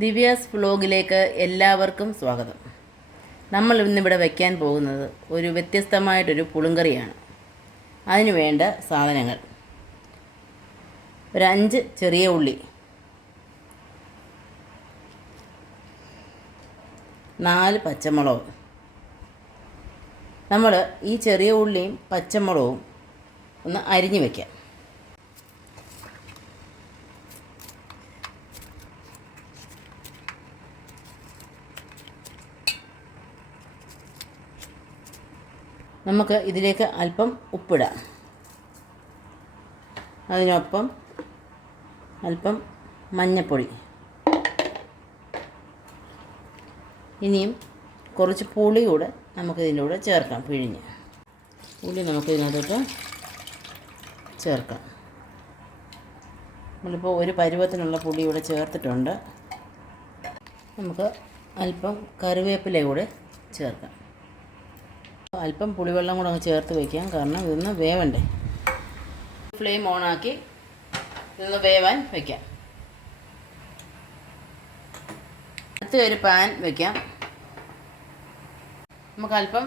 ദിവ്യാസ് വ്ലോഗിലേക്ക് എല്ലാവർക്കും സ്വാഗതം. നമ്മൾ ഇന്നിവിടെ വയ്ക്കാൻ പോകുന്നത് ഒരു വ്യത്യസ്തമായിട്ടൊരു പുളിങ്കറിയാണ്. അതിന് വേണ്ട സാധനങ്ങൾ: ഒരു 5 ചെറിയ ഉള്ളി, 4 പച്ചമുളക്. നമ്മൾ ഈ ചെറിയ ഉള്ളിയും പച്ചമുളകും ഒന്ന് അരിഞ്ഞു വയ്ക്കാം. നമുക്ക് ഇതിലേക്ക് അല്പം ഉപ്പിടാം. അതിനൊപ്പം അല്പം മഞ്ഞൾപ്പൊടി, ഇനിയും കുറച്ച് പുളി കൂടെ നമുക്കിതിൻ്റെ കൂടെ ചേർക്കാം. പിഴിഞ്ഞ് പുളി നമുക്കിതിനകത്തോട്ട് ചേർക്കാം. നമ്മളിപ്പോൾ ഒരു പരുവത്തിനുള്ള പുളി ഇവിടെ ചേർത്തിട്ടുണ്ട്. നമുക്ക് അല്പം കറിവേപ്പില കൂടെ ചേർക്കാം. അല്പം പുളിവെള്ളം കൂടെ അങ്ങ് ചേർത്ത് വയ്ക്കാം, കാരണം ഇതൊന്ന് വേവണ്ടേ. ഫ്ലെയിം ഓണാക്കി ഇതൊന്ന് വേവാൻ വയ്ക്കാം. അടുത്ത ഒരു പാൻ വയ്ക്കാം. നമുക്ക് അല്പം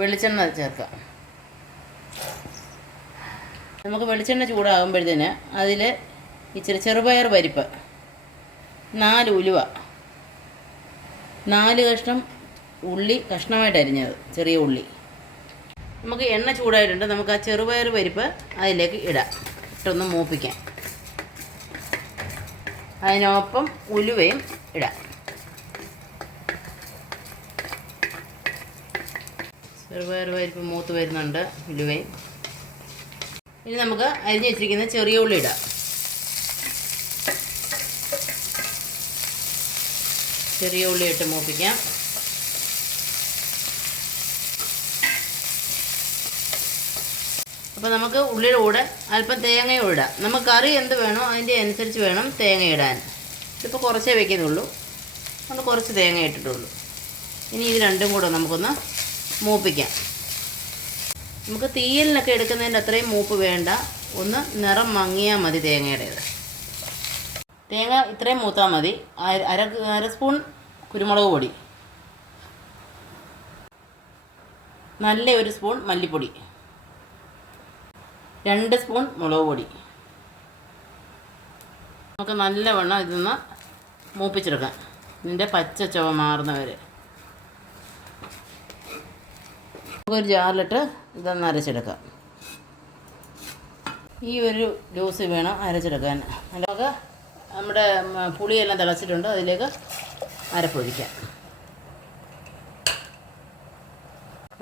വെളിച്ചെണ്ണ ചേർക്കാം. നമുക്ക് വെളിച്ചെണ്ണ ചൂടാകുമ്പോഴത്തേന് അതിൽ ഇച്ചിരി ചെറുപയർ പരിപ്പ്, 4 ഉലുവ, 4 കഷ്ണം ഉള്ളി കഷ്ണമായിട്ട് അരിഞ്ഞത്, ചെറിയ ഉള്ളി. നമുക്ക് എണ്ണ ചൂടായിട്ടുണ്ട്. നമുക്ക് ആ ചെറുപയർ പരിപ്പ് അതിലേക്ക് ഇടാം, ഇട്ടൊന്ന് മൂപ്പിക്കാം. അതിനൊപ്പം ഉലുവയും ഇടാം. ചെറുപയർ പരിപ്പ് മൂത്ത് വരുന്നുണ്ട്, ഉലുവയും. ഇനി നമുക്ക് അരിഞ്ഞ് വെച്ചിരിക്കുന്ന ചെറിയ ഉള്ളി ഇടാം. ചെറിയ ഉള്ളി ഇട്ട് മൂപ്പിക്കാം. അപ്പോൾ നമുക്ക് ഉള്ളിയുടെ കൂടെ അല്പം തേങ്ങയും ഇടാം. നമുക്ക് കറി എന്ത് വേണോ അതിൻ്റെ അനുസരിച്ച് വേണം തേങ്ങ ഇടാൻ. ഇതിപ്പോൾ കുറച്ചേ വയ്ക്കുന്നുള്ളൂ, അതുകൊണ്ട് കുറച്ച് തേങ്ങ ഇട്ടിട്ടുള്ളൂ. ഇനി ഇത് രണ്ടും കൂടെ നമുക്കൊന്ന് മൂപ്പിക്കാം. നമുക്ക് തീയലിനൊക്കെ എടുക്കുന്നതിൻ്റെ അത്രയും മൂപ്പ് വേണ്ട, ഒന്ന് നിറം മങ്ങിയാൽ മതി തേങ്ങയുടേത്. തേങ്ങ ഇത്രയും മൂത്താൽ മതി. അര സ്പൂൺ കുരുമുളക് പൊടി, നല്ല ഒരു സ്പൂൺ മല്ലിപ്പൊടി, 2 സ്പൂൺ മുളക് പൊടി. നമുക്ക് നല്ലവണ്ണം ഇതൊന്ന് മൂപ്പിച്ചെടുക്കാം, ഇതിൻ്റെ പച്ച ചുവ മാറുന്നവരെ. നമുക്കൊരു ജാറിലിട്ട് ഇതൊന്ന് അരച്ചെടുക്കാം. ഈ ഒരു ജ്യൂസ് വേണം അരച്ചെടുക്കാൻ. നമുക്ക് നമ്മുടെ പുളിയെല്ലാം തിളച്ചിട്ടുണ്ട്, അതിലേക്ക് അരപ്പൊഴിക്കാം.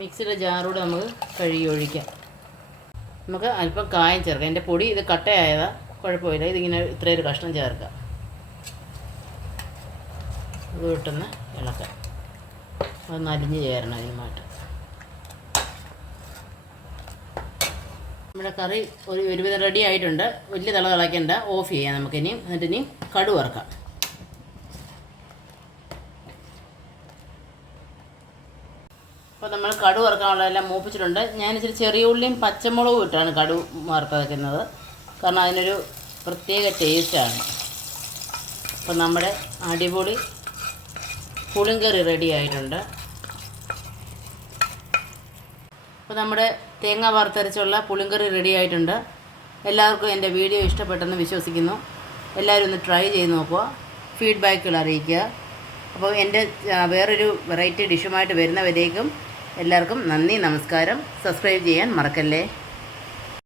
മിക്സിയുടെ ജാറൂടെ നമുക്ക് കഴുകി ഒഴിക്കാം. നമുക്ക് അല്പം കായം ചേർക്കാം. എൻ്റെ പൊടി ഇത് കട്ടയായതാണ്, കുഴപ്പമില്ല. ഇതിങ്ങനെ ഇത്രയും ഒരു കഷ്ണം ചേർക്കാം. ഇത് ഇട്ടൊന്ന് ഇളക്കാം, അതൊന്ന് അരിഞ്ഞ് ചേരണം അതിനുമായിട്ട്. നമ്മുടെ കറി ഒരുവിധം റെഡി ആയിട്ടുണ്ട്. വലിയ തിളയ്ക്കണ്ട, ഓഫ് ചെയ്യാം നമുക്കിനിയും. എന്നിട്ടിനി കടുക് വറുക്കാം. അപ്പോൾ നമ്മൾ കടുക് വറുക്കാനുള്ളതെല്ലാം മൂപ്പിച്ചിട്ടുണ്ട്. ഞാനിച്ചിരി ചെറിയ ഉള്ളിയും പച്ചമുളകും ഇട്ടാണ് കടുക് വറുത്ത് വയ്ക്കുന്നത്, കാരണം അതിനൊരു പ്രത്യേക ടേസ്റ്റാണ്. അപ്പോൾ നമ്മുടെ അടിപൊളി പുളിങ്കറി റെഡി ആയിട്ടുണ്ട്. അപ്പോൾ നമ്മുടെ തേങ്ങ വറുത്തരച്ചുള്ള പുളിങ്കറി റെഡി ആയിട്ടുണ്ട്. എല്ലാവർക്കും എൻ്റെ വീഡിയോ ഇഷ്ടപ്പെട്ടെന്ന് വിശ്വസിക്കുന്നു. എല്ലാവരും ഒന്ന് ട്രൈ ചെയ്ത് നോക്കുക, ഫീഡ്ബാക്കുകൾ അറിയിക്കുക. അപ്പോൾ എൻ്റെ വേറൊരു വെറൈറ്റി ഡിഷുമായിട്ട് വരുന്നവരേക്കും എല്ലാവർക്കും നന്ദി, നമസ്കാരം. സബ്സ്ക്രൈബ് ചെയ്യാൻ മറക്കല്ലേ.